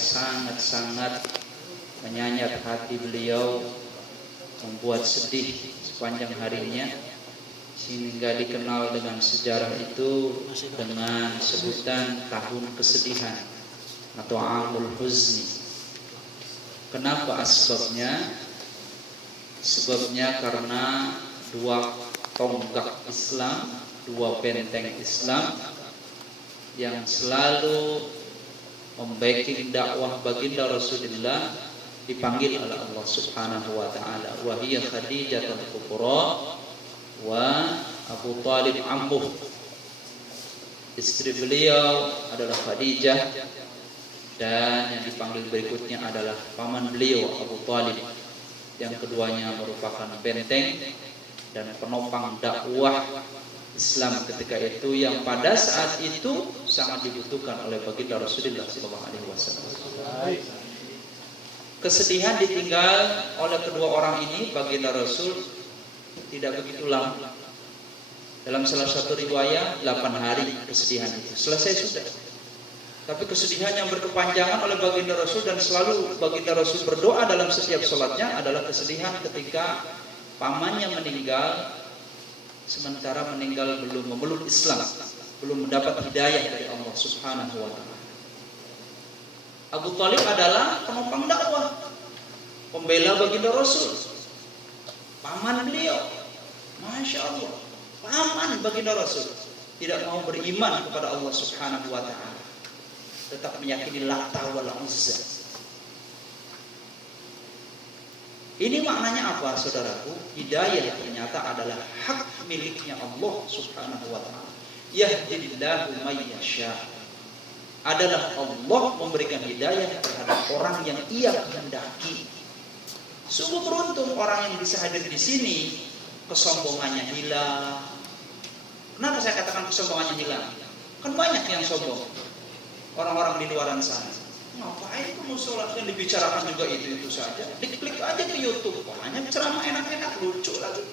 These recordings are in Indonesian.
sangat-sangat menyayat hati beliau, membuat sedih sepanjang harinya, sehingga dikenal dengan sejarah itu dengan sebutan tahun kesedihan atau Amul Huzni. Kenapa asbabnya? Sebabnya karena dua tonggak Islam, dua benteng Islam yang selalu membacking dakwah baginda Rasulullah dipanggil oleh Allah Subhanahu wa taala. Wa hiya Khadijatul Kubra wa Abu Talib ammuh. Istri beliau adalah Khadijah, dan yang dipanggil berikutnya adalah paman beliau Abu Talib. Yang keduanya merupakan benteng dan penopang dakwah Islam ketika itu, yang pada saat itu sangat dibutuhkan oleh baginda Rasulullah SAW. Kesedihan ditinggal oleh kedua orang ini, baginda Rasul tidak begitu lama. Dalam salah satu riwayat 8 hari kesedihan itu selesai sudah. Tapi kesedihan yang berkepanjangan oleh baginda Rasul dan selalu baginda Rasul berdoa dalam setiap sholatnya adalah kesedihan ketika pamannya meninggal, sementara meninggal belum memeluk Islam, belum mendapat hidayah dari Allah Subhanahu wa taala. Abu Talib adalah penopang dakwah, pembela baginda Rasul, paman beliau. Masya Allah, paman baginda Rasul tidak mau beriman kepada Allah Subhanahu wa taala, tetap meyakini Lata wal Uzza. Ini maknanya apa, saudaraku? Hidayah ternyata adalah hak miliknya Allah Subhanahu wa taala. Yahdillahu may yasha. Adalah Allah memberikan hidayah terhadap orang yang Ia kehendaki. Sungguh beruntung orang yang bisa hadir di sini, kesombongannya hilang. Kenapa saya katakan kesombongannya hilang? Kan banyak yang sombong. Orang-orang di luaran sana. Ngapain kamu sholat yang dibicarakan juga itu saja? Klik aja ke YouTube, banyak ceramah enak-enak, lucu lagi.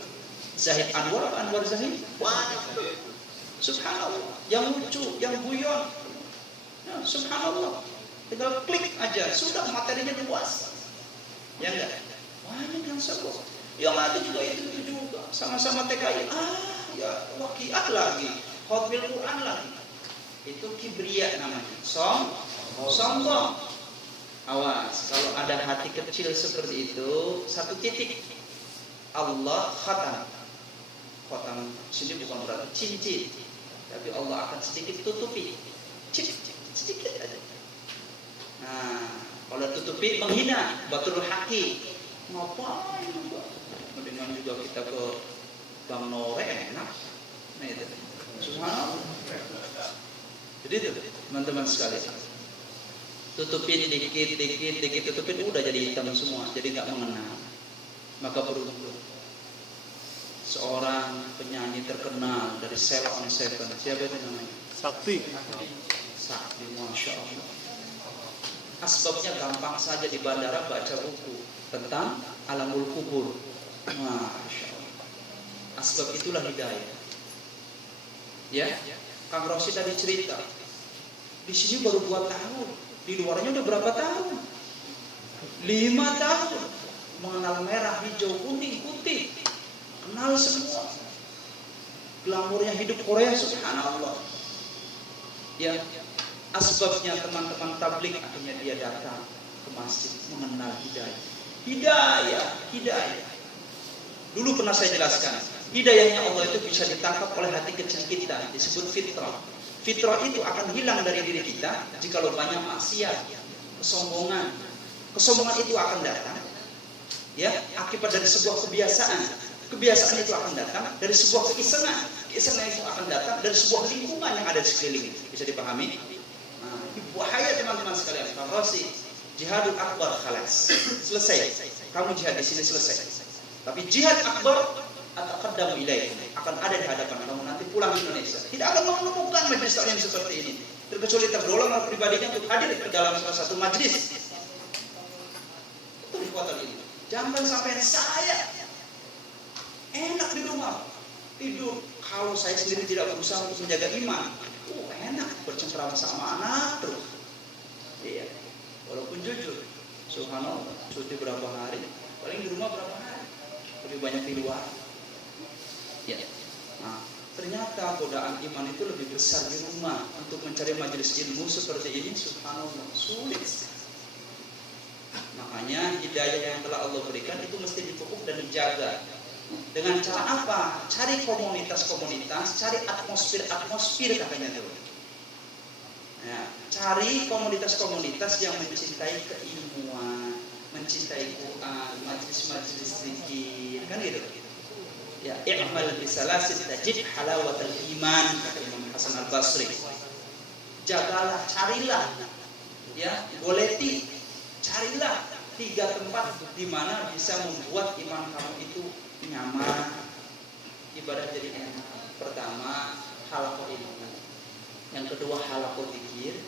Zahid Anwar, Anwar Zahid, banyak. Subhanallah, yang lucu, yang guyon. Ya, subhanallah. Tinggal klik aja, sudah materinya luas. Ya enggak? Banyak yang sombong. Yang lagi juga itu juga, sama-sama TKI. Ya waqiah lagi, khotbil Quran lagi. Itu kibriya namanya. Sombong. Awas, kalau ada hati kecil seperti itu, satu titik Allah khatam. Khatam sini bukan berarti cincin, tapi Allah akan sedikit tutupi, sedikit aja. Nah, kalau tutupi menghina, batul haki. Ngapain juga? Mendingan juga kita ke Bang Nore enak. Nah itu, subhanallah. Jadi itu, teman-teman sekalian. Tutupin dikit tutupin, udah jadi hitam semua, jadi nggak mengenal. Maka beruntung seorang penyanyi terkenal dari Sheila on Seven, siapa itu namanya? Sakti, masya Allah. Asbabnya gampang saja, di bandara baca buku tentang alamul kubur. Masya Allah. Asbab itulah hidayah. Ya, Kang Rosi tadi cerita, di sini baru 2 tahun. Di luarnya udah berapa tahun? 5 tahun. Mengenal merah, hijau, kuning, putih. Kenal semua. Glamornya hidup Korea, subhanallah. Ya, asbabnya teman-teman tabligh akhirnya dia datang ke masjid mengenal hidayah. Hidayah. Dulu pernah saya jelaskan, hidayahnya Allah itu bisa ditangkap oleh hati kecil kita, disebut fitrah. Fitrah itu akan hilang dari diri kita jikalau banyak maksiat, kesombongan. Kesombongan itu akan datang, ya, akibat dari sebuah kebiasaan. Kebiasaan itu akan datang dari sebuah keisengan. Keisengan itu akan datang dari sebuah lingkungan yang ada di sekeliling. Bisa dipahami? Nah, bahaya teman-teman sekalian. Kalau sih jihadul akbar khalas, selesai. Kamu jihad di sini selesai. Tapi jihad akbar ataqaddamu ilaihi akan ada di hadapan kamu nanti pulang ke Indonesia. Tidak akan menemukan majelis taklim seperti ini, terkecuali terdolong oleh pribadinya untuk hadir ke dalam salah satu majelis. Itu kekuatan ini. Jangan sampai saya enak di rumah tidur. Kalau saya sendiri tidak berusaha untuk menjaga iman, enak bercengkrama sama anak terus. Iya. Walaupun jujur. Subhanallah, cuti berapa hari? Paling di rumah berapa hari? Lebih banyak di luar. Ya. Nah, ternyata godaan iman itu lebih besar di rumah. Untuk mencari majelis ilmu seperti ini, subhanallah, sulit. Makanya hidayah yang telah Allah berikan itu mesti dipupuk dan dijaga. Dengan cara apa? Cari komunitas-komunitas, cari atmosfer katanya dulu. Ya, cari komunitas-komunitas yang mencintai keilmuan, mencintai Quran, majelis-majelis zikir, kan gitu. Ya, i'mal bisalasin tajid halawatul iman, kata Imam Hasan Al-Basri. Jagalah, carilah, ya, goleti, carilah 3 tempat di mana bisa membuat iman kamu itu nyaman, ibadah jadi enak. Pertama, halaqah ilmu. Yang kedua, halaqah zikir.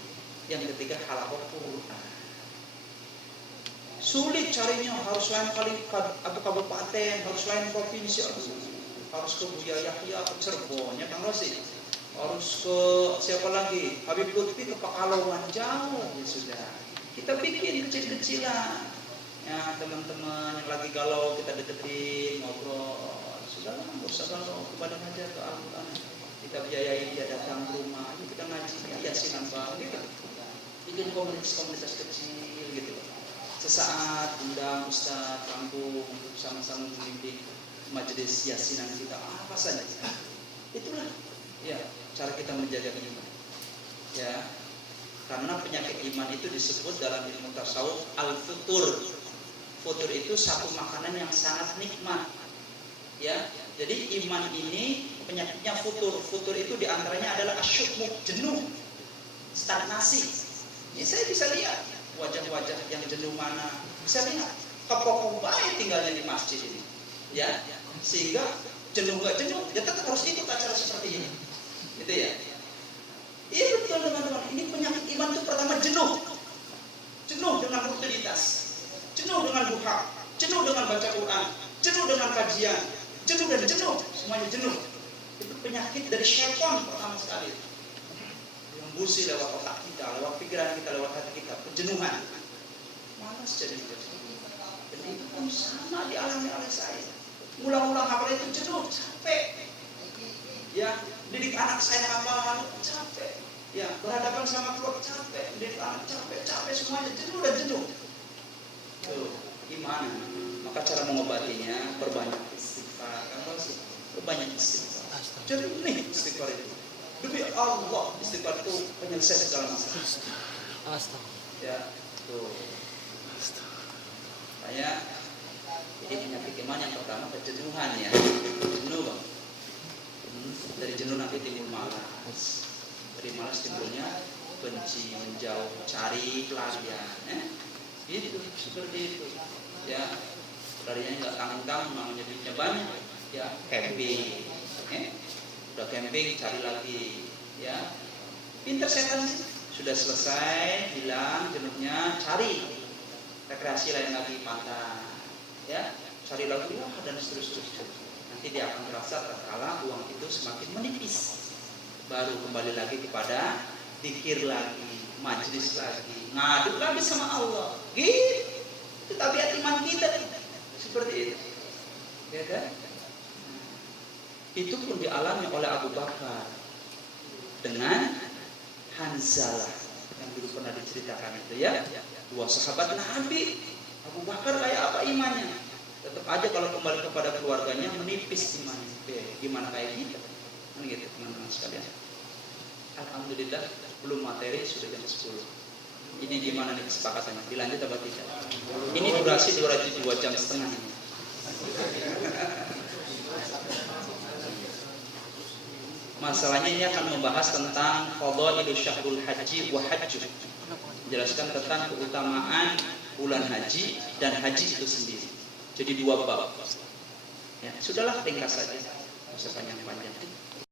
Yang ketiga, halaqah Quran. Sulit carinya, harus lain kali atau kabupaten, harus lain provinsi, harus ke Buya Yahya, ke Cirebon, ya Kang Rosi. Harus ke siapa lagi? Habib Lutfi ke Pekalongan, jauh ya sudah. Kita bikin kecil-kecilan. Ya teman-teman yang lagi galau kita deketin, ngobrol. Sudahlah, nggak usah galau, kembali aja ke Al-Quran. Kita biayai dia datang ke rumah, kita ngaji Yasin apa gitu. Bikin komunitas kecil gitu. Sesaat undang ustaz kampung untuk sama-sama memimpin majelis yasinan kita, apa saja. Itulah ya cara kita menjaga iman. Ya. Karena penyakit iman itu disebut dalam ilmu tasawuf al-futur. Futur itu satu makanan yang sangat nikmat. Ya, jadi iman ini penyakitnya futur. Futur itu diantaranya adalah asyukmu, jenuh, stagnasi. Ya, saya bisa lihat wajah-wajah yang jenuh mana. Bisa lihat kepokoh baik tinggalnya di masjid ini. Ya, sehingga jenuh nggak jenuh, dia tetap harus ikut acara seperti ini. Gitu ya. Iya betul teman-teman. Ini penyakit iman itu pertama jenuh. Jenuh dengan rutinitas, jenuh dengan duha, jenuh dengan baca Quran, jenuh dengan kajian, jenuh dan jenuh, semuanya jenuh. Itu penyakit dari syaitan pertama sekali. Yang busi lewat otak kita, lewat pikiran kita, lewat hati kita, kejenuhan. Malas jadi. Dan itu pun sama dialami oleh saya. Ulang-ulang hafal itu jenuh, capek. Ya, didik anak saya hafal capek. Ya, berhadapan sama keluarga capek, didik anak capek semuanya jenuh dan jenuh. Tuh, gimana? Maka cara mengobatinya perbanyak istighfar. Kan sih? Perbanyak istighfar. Jernih istighfar itu. Demi Allah, istighfar itu penyelesai segala masalah. Astagfirullah. Ya, tuh. Saya ini penyakit iman yang pertama kejenuhan ya. Jenuh bang. Dari jenuh nanti timbul malas. Dari malas timbulnya benci, menjauh, cari pelarian. Itu seperti itu. Ya, pelariannya nggak tanggung-tanggung, namanya duitnya banyak. Ya, camping. Udah camping, cari lagi. Ya, pintar setan sih. Sudah selesai, hilang jenuhnya, cari rekreasi lain lagi, pantai. Ya, cari lagi dan seterusnya. Nanti dia akan merasa terkala uang itu semakin menipis. Baru kembali lagi kepada zikir lagi, majlis lagi, ngadu lagi sama Allah. Gitu. Itu tabiat iman kita seperti itu. Ya kan? Itu pun dialami oleh Abu Bakar dengan Hanzalah yang dulu pernah diceritakan itu ya. Dua sahabat Nabi. Abu Bakar kayak apa imannya? Tetap aja kalau kembali kepada keluarganya menipis imannya. Gimana kayak kita? Gitu teman-teman sekalian. Alhamdulillah belum materi sudah jam 10. Ini gimana nih kesepakatannya? Dilanjut atau tidak? Ini durasi 2 jam setengah ini. Masalahnya ini akan membahas tentang fadhailul syahrul haji wa hajj. Menjelaskan tentang keutamaan bulan haji dan haji itu sendiri. Jadi 2 bab. Ya, sudahlah ringkas saja. Tidak usah panjang-panjang.